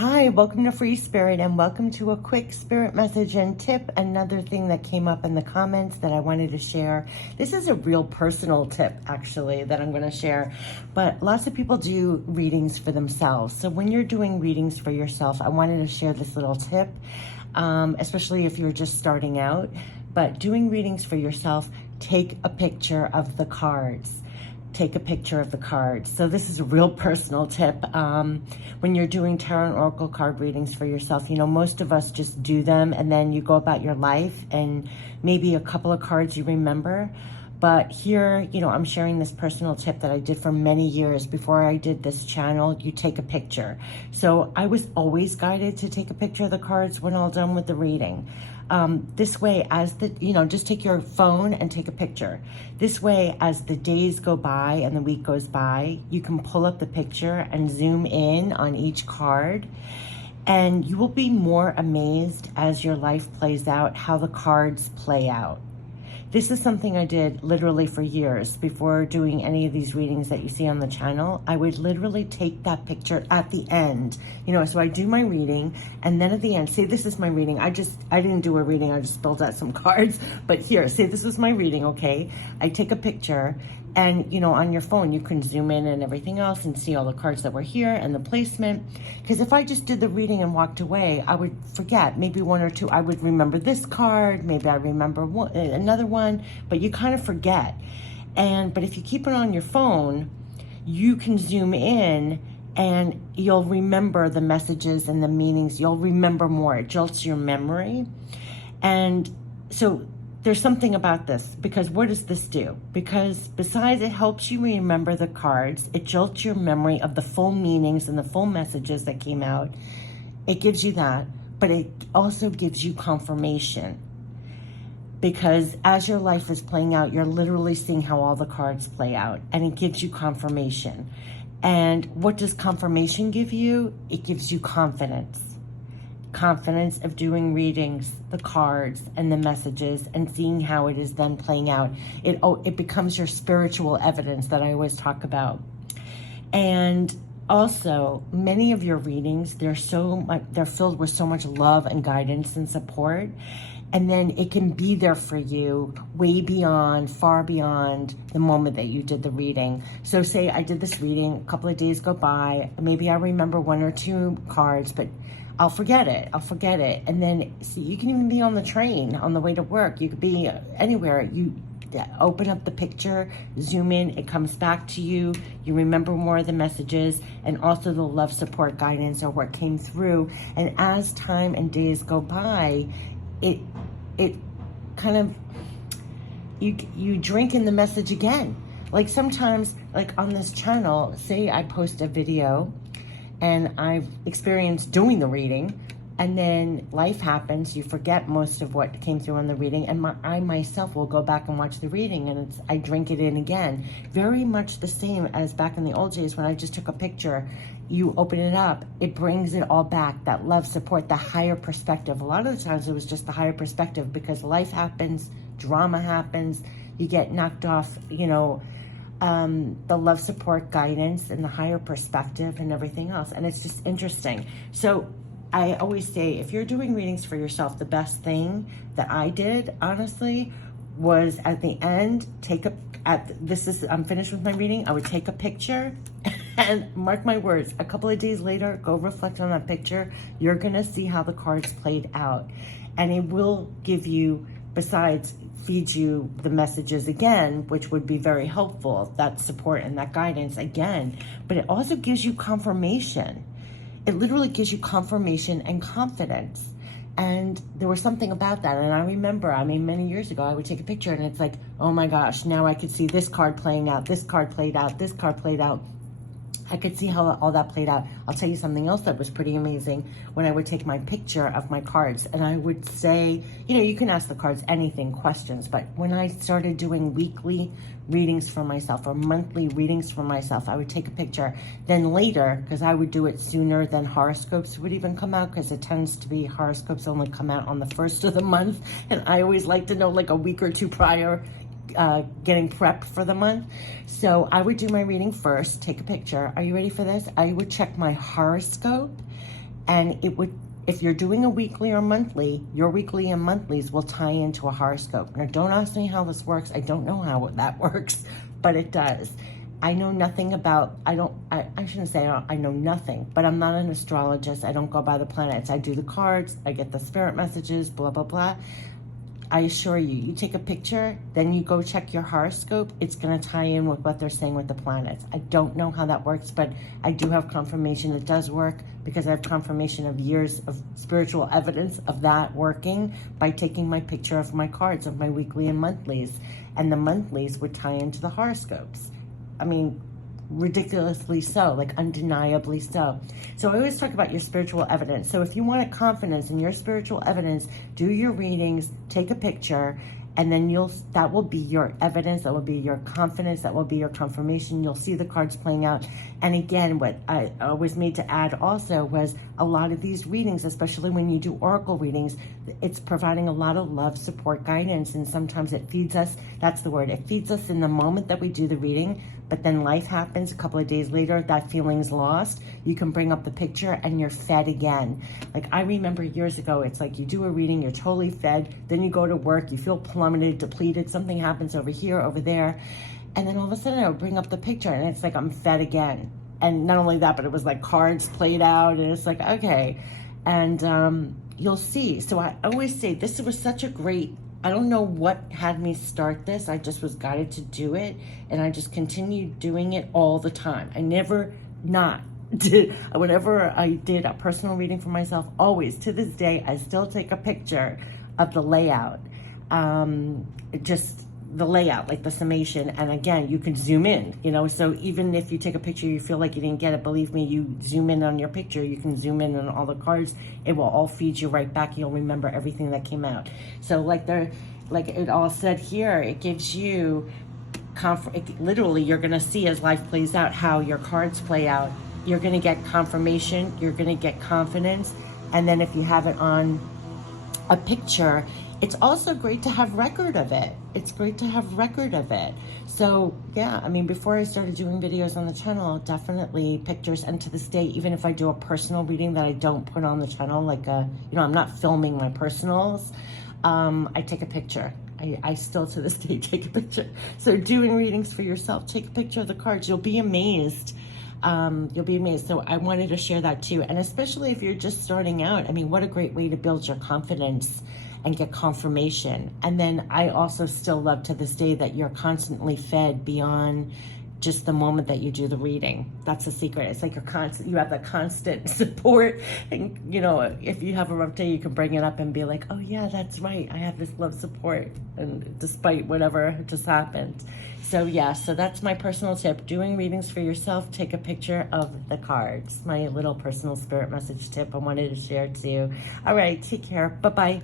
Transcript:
Hi, welcome to Free Spirit and welcome to a quick spirit message and tip. Another thing that came up in the comments that I wanted to share. This is a real personal tip actually that I'm going to share, but lots of people do readings for themselves. So when you're doing readings for yourself, I wanted to share this little tip, especially if you're just starting out. But doing readings for yourself, take a picture of the cards. Take a picture of the cards. So this is a real personal tip. When you're doing tarot and oracle card readings for yourself, you know, most of us just do them and then you go about your life and maybe a couple of cards you remember. But here, you know, I'm sharing this personal tip that I did for many years before I did this channel. You take a picture. So I was always guided to take a picture of the cards when all done with the reading. This way, just take your phone and take a picture. This way, as the days go by and the week goes by, you can pull up the picture and zoom in on each card. And you will be more amazed as your life plays out, how the cards play out. This is something I did literally for years before doing any of these readings that you see on the channel. I would literally take that picture at the end, you know, so I do my reading and then at the end, say this is my reading. I didn't do a reading, I just spelled out some cards, but here, say this is my reading, okay? I take a picture and, you know, on your phone, you can zoom in and everything else and see all the cards that were here and the placement. Because if I just did the reading and walked away, I would forget maybe one or two. I would remember this card, maybe I remember another one, but you kind of forget. But if you keep it on your phone, you can zoom in and you'll remember the messages and the meanings. You'll remember more. It jolts your memory. And so there's something about this, because what does this do? Because besides it helps you remember the cards, it jolts your memory of the full meanings and the full messages that came out. It gives you that, but it also gives you confirmation. Because as your life is playing out, you're literally seeing how all the cards play out, and it gives you confirmation. And what does confirmation give you? It gives you confidence. Confidence of doing readings, the cards and the messages, and seeing how it is then playing out. It becomes your spiritual evidence that I always talk about. And also, many of your readings, they're filled with so much love and guidance and support. And then it can be there for you way beyond, far beyond the moment that you did the reading. So say I did this reading, a couple of days go by, maybe I remember one or two cards, but I'll forget it. And then, see, you can even be on the train on the way to work. You could be anywhere. You open up the picture, zoom in, it comes back to you. You remember more of the messages and also the love, support, guidance, or what came through. And as time and days go by, it kind of, you drink in the message again. Like sometimes, like on this channel, say I post a video and I've experienced doing the reading, and then life happens, you forget most of what came through on the reading, and I myself will go back and watch the reading, and I drink it in again. Very much the same as back in the old days when I just took a picture. You open it up, it brings it all back, that love, support, the higher perspective. A lot of the times it was just the higher perspective because life happens, drama happens, you get knocked off, you know, the love, support, guidance, and the higher perspective and everything else. And it's just interesting. So I always say, if you're doing readings for yourself, the best thing that I did, honestly, was at the end, I'm finished with my reading, I would take a picture and mark my words, a couple of days later, go reflect on that picture. You're gonna see how the cards played out. And it will give you, besides feed you the messages again, which would be very helpful, that support and that guidance again, but it also gives you confirmation. It literally gives you confirmation and confidence. And there was something about that. And I remember, many years ago, I would take a picture and it's like, oh my gosh, now I could see this card playing out, this card played out, this card played out. I could see how all that played out. I'll tell you something else that was pretty amazing. When I would take my picture of my cards and I would say, you know, you can ask the cards anything, questions, but when I started doing weekly readings for myself or monthly readings for myself, I would take a picture. Then later, because I would do it sooner than horoscopes would even come out, because it tends to be horoscopes only come out on the first of the month. And I always like to know like a week or two prior, getting prepped for the month. So I would do my reading first, take a picture. Are you ready for this? I would check my horoscope And it would, if you're doing a weekly or monthly, your weekly and monthlies will tie into a horoscope. Now, don't ask me how this works. I don't know how that works, but it does. I know nothing about, I shouldn't say I know nothing, but I'm not an astrologist. I don't go by the planets. I do the cards, I get the spirit messages, blah, blah, blah. I assure you, you take a picture, then you go check your horoscope, it's gonna tie in with what they're saying with the planets. I don't know how that works, but I do have confirmation it does work, because I have confirmation of years of spiritual evidence of that working by taking my picture of my cards of my weekly and monthlies. And the monthlies would tie into the horoscopes. I mean, ridiculously so, like undeniably so. So I always talk about your spiritual evidence. So if you want a confidence in your spiritual evidence, do your readings, take a picture, and then that will be your evidence, that will be your confidence, that will be your confirmation. You'll see the cards playing out. And again, what I was made to add also was a lot of these readings, especially when you do oracle readings, it's providing a lot of love, support, guidance, and sometimes it feeds us, that's the word, it feeds us in the moment that we do the reading, but then life happens a couple of days later, that feeling's lost. You can bring up the picture and you're fed again. Like I remember years ago, it's like you do a reading, you're totally fed, then you go to work, you feel plummeted, depleted, something happens over here, over there, and then all of a sudden I would bring up the picture and it's like I'm fed again. And not only that, but it was like cards played out and it's like, okay. And you'll see. So I always say this was such a great, I don't know what had me start this. I just was guided to do it, and I just continued doing it all the time. I never not did. Whenever I did a personal reading for myself, always to this day, I still take a picture of the layout, just the layout, like the summation. And again, you can zoom in, you know, so even if you take a picture, you feel like you didn't get it, believe me, you zoom in on your picture, you can zoom in on all the cards, it will all feed you right back. You'll remember everything that came out. So like it all said here, it gives you, literally you're gonna see as life plays out, how your cards play out. You're gonna get confirmation, you're gonna get confidence, and then if you have it on a picture, it's also great to have record of it. It's great to have record of it. So yeah, I mean, before I started doing videos on the channel, definitely pictures. And to this day, even if I do a personal reading that I don't put on the channel, like you know, I'm not filming my personals, I take a picture. I still to this day take a picture. So doing readings for yourself, take a picture of the cards. You'll be amazed. You'll be amazed. So I wanted to share that too. And especially if you're just starting out, I mean, what a great way to build your confidence and get confirmation. And then I also still love to this day that you're constantly fed beyond just the moment that you do the reading. That's the secret. It's like you have that constant support. And you know, if you have a rough day, you can bring it up and be like, oh yeah, that's right, I have this love support, and despite whatever just happened. So yeah, so that's my personal tip. Doing readings for yourself, take a picture of the cards. My little personal spirit message tip I wanted to share to you. All right, take care. Bye-bye.